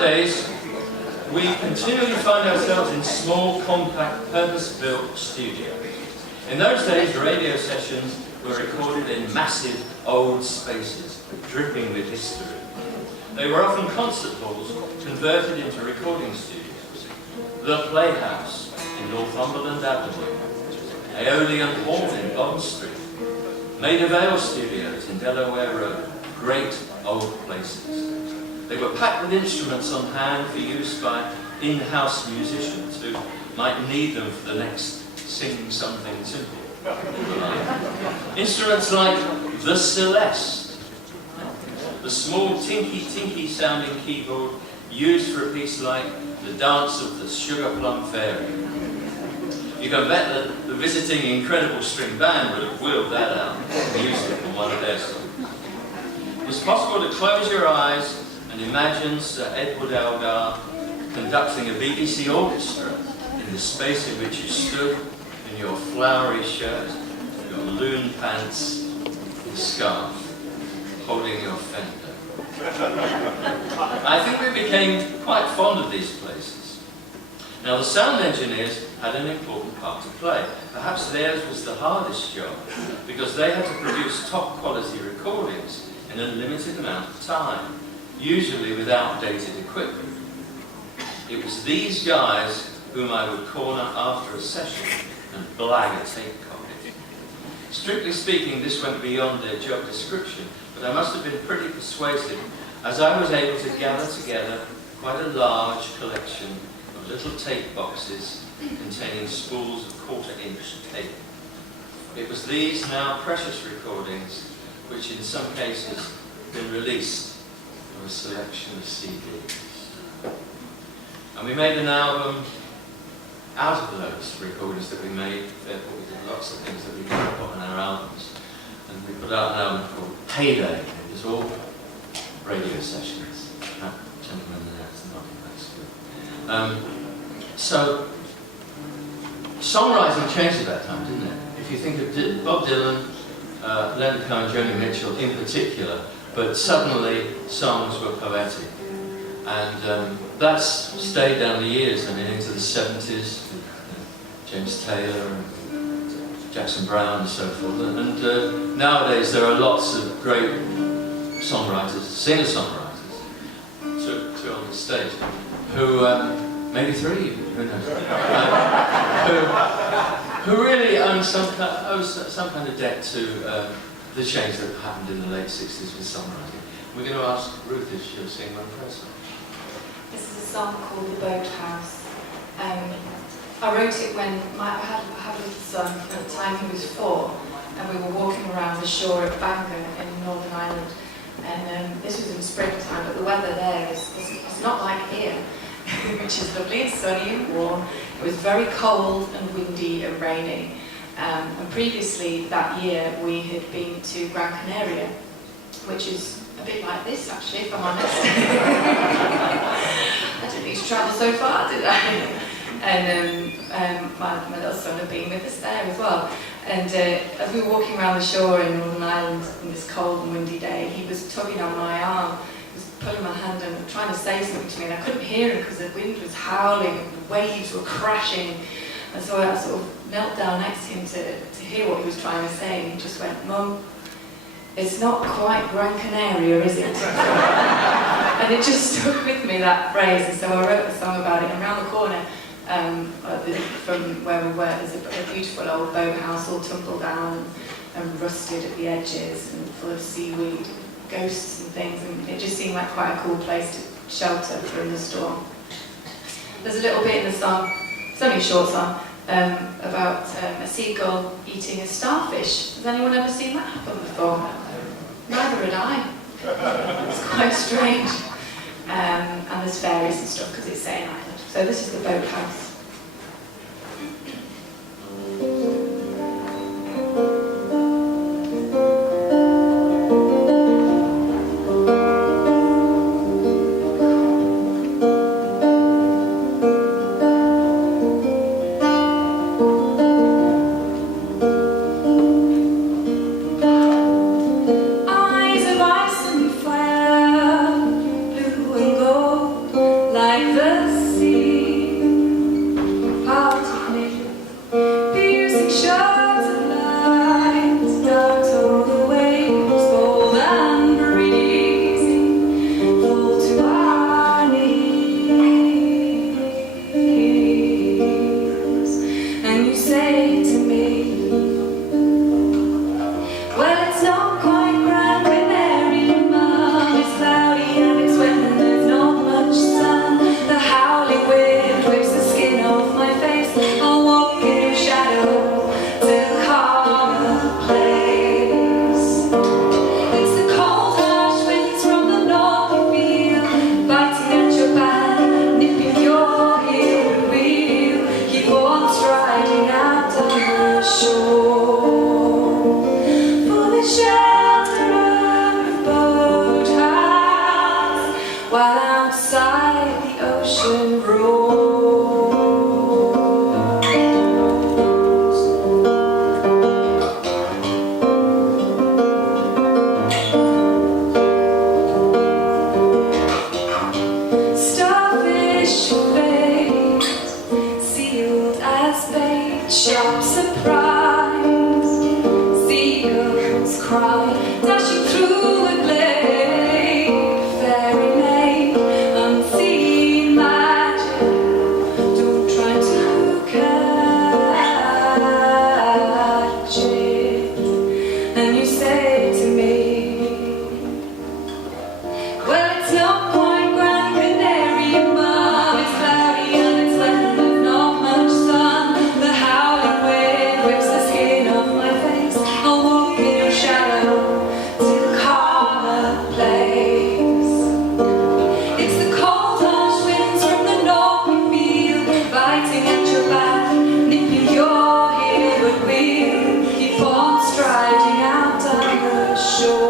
Nowadays, we continually find ourselves in small, compact, purpose-built studios. In those days, radio sessions were recorded in massive, old spaces, dripping with history. They were often concert halls converted into recording studios. The Playhouse in Northumberland Avenue, Aeolian Hall in Bond Street, Maida Vale Studios in Delaware Road, great old places. They were packed with instruments on hand for use by in-house musicians who might need them for the next Sing Something Simple. Instruments like the Celeste, the small tinky sounding keyboard used for a piece like the Dance of the Sugar Plum Fairy. You can bet that the visiting Incredible String Band would have wheeled that out and used it for one of their songs. It was possible to close your eyes and imagine Sir Edward Elgar conducting a BBC orchestra in the space in which you stood in your flowery shirt, your loon pants, and scarf, holding your Fender. I think we became quite fond of these places. Now the sound engineers had an important part to play. Perhaps theirs was the hardest job, because they had to produce top quality recordings in a limited amount of time, usually with outdated equipment. It was these guys whom I would corner after a session and blag a tape copy. Strictly speaking, this went beyond their job description, but I must have been pretty persuasive, as I was able to gather together quite a large collection of little tape boxes containing spools of quarter-inch tape. It was these now precious recordings which in some cases have been released from a selection of CDs. And we made an album out of those recordings that we made. Therefore we did lots of things that we didn't put on our albums. And we put out an album called Payday. It was all radio sessions. That gentleman there is not in that school. So, songwriting changed at that time, didn't it? If you think of Bob Dylan, Leonard Cohen, Joni Mitchell in particular, but suddenly songs were poetic. And that's stayed down the years, I mean, into the 70s, James Taylor and Jackson Brown and so forth. And nowadays there are lots of great songwriters, singer-songwriters, two on the stage, who, maybe three even, who knows, who really owe some kind of debt to the change that happened in the late 60s with songwriting. We're going to ask Ruth if she'll sing one first. This is a song called The Boathouse. I wrote it when I had a little son. At the time he was 4, and we were walking around the shore at Bangor in Northern Ireland. And this was in springtime, but the weather there is not like here, which is lovely and sunny and warm. It was very cold and windy and rainy. And previously that year we had been to Gran Canaria, which is a bit like this actually, if I'm honest. I didn't need to travel so far, did I? And my little son had been with us there as well. And as we were walking around the shore in Northern Ireland on this cold and windy day, he was tugging on my arm, he was pulling my hand and trying to say something to me, and I couldn't hear him because the wind was howling and the waves were crashing. And so I sort of knelt down next to him to hear what he was trying to say, and he just went, "Mum, it's not quite Gran Canaria, is it?" And it just stuck with me, that phrase, and so I wrote a song about it. And around the corner from where we were, there's a beautiful old boathouse all tumbled down and rusted at the edges and full of seaweed, ghosts and things, and it just seemed like quite a cool place to shelter from the storm. There's a little bit in the song, it's only a short song, about a seagull eating a starfish. Has anyone ever seen that happen before? Neither had I. It's quite strange. And there's fairies and stuff because it's set in Ireland. So this is The Boathouse. Eyes of ice and fire, blue and gold. shore, for the shelter of a boathouse, while outside the ocean roars. Starfish fade, sealed as bait, sharp surprise, seagulls cry, dashing through a glade, fairy maid, unseen magic, don't try to catch it. And you say to me, well, it's no point, Gran Canaria, Mom, it's cloudy and it's wet with not much sun. The howling wind rips the skin off my face. I'll walk in your shadow till calmer place. It's the cold, harsh winds from the north we feel, biting at your back, nipping your heel, but we'll keep on striding out on the shore.